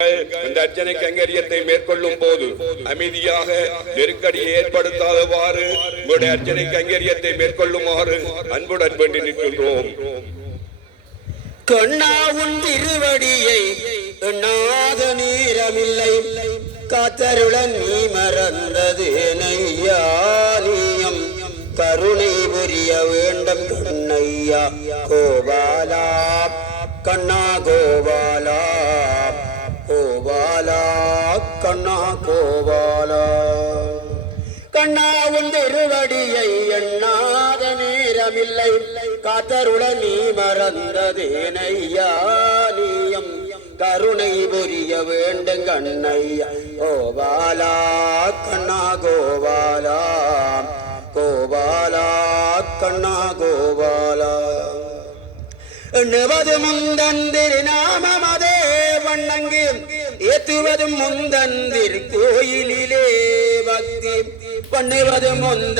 இந்த அர்ச்சனை கைங்கரியத்தை மேற்கொள்ளும் போது அமைதியாக நெருக்கடியை ஏற்படுத்தாதவாறு உங்களுடைய அர்ச்சனை கைங்கரியத்தை மேற்கொள்ளுமாறு அன்புடன் வேண்டி நிற்கின்றோம். கண்ணாவுன் திருவடியை எண்ணாத நேரமில்லை, காத்தருளன் நீ மறந்தது நையானியம், கருணை புரிய வேண்டும் கண்ணையா கோபாலா, கண்ணா கோபாலா, கோபாலா கண்ணா கோபாலா. கண்ணாவுன் திருவடியை எண்ணாத நேரமில்லை, காத்தருளன் நீ மறந்தது நையானியம், கருணை புரிய வேண்டும் கண்ணையா கோபாலா, கண்ணா கோபாலா, கோபாலா கண்ணா கோபாலா. எண்ணுவது முந்தன் திருநாமமதே வண்ணங்கு, ஏத்துவது முந்தன் திருக்கோயிலிலே பக்தி பண்ணுவது முந்த